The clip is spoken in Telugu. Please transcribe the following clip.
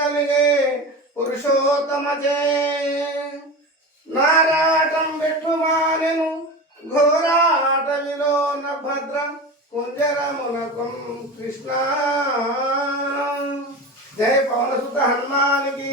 కలిగే పురుషోత్తమచే. నారాటం పెట్టు మానెను ఘోరాటవిలో భద్ర కుంజరమునకం కృష్ణ. జయ పవనసుత హనుమానికి.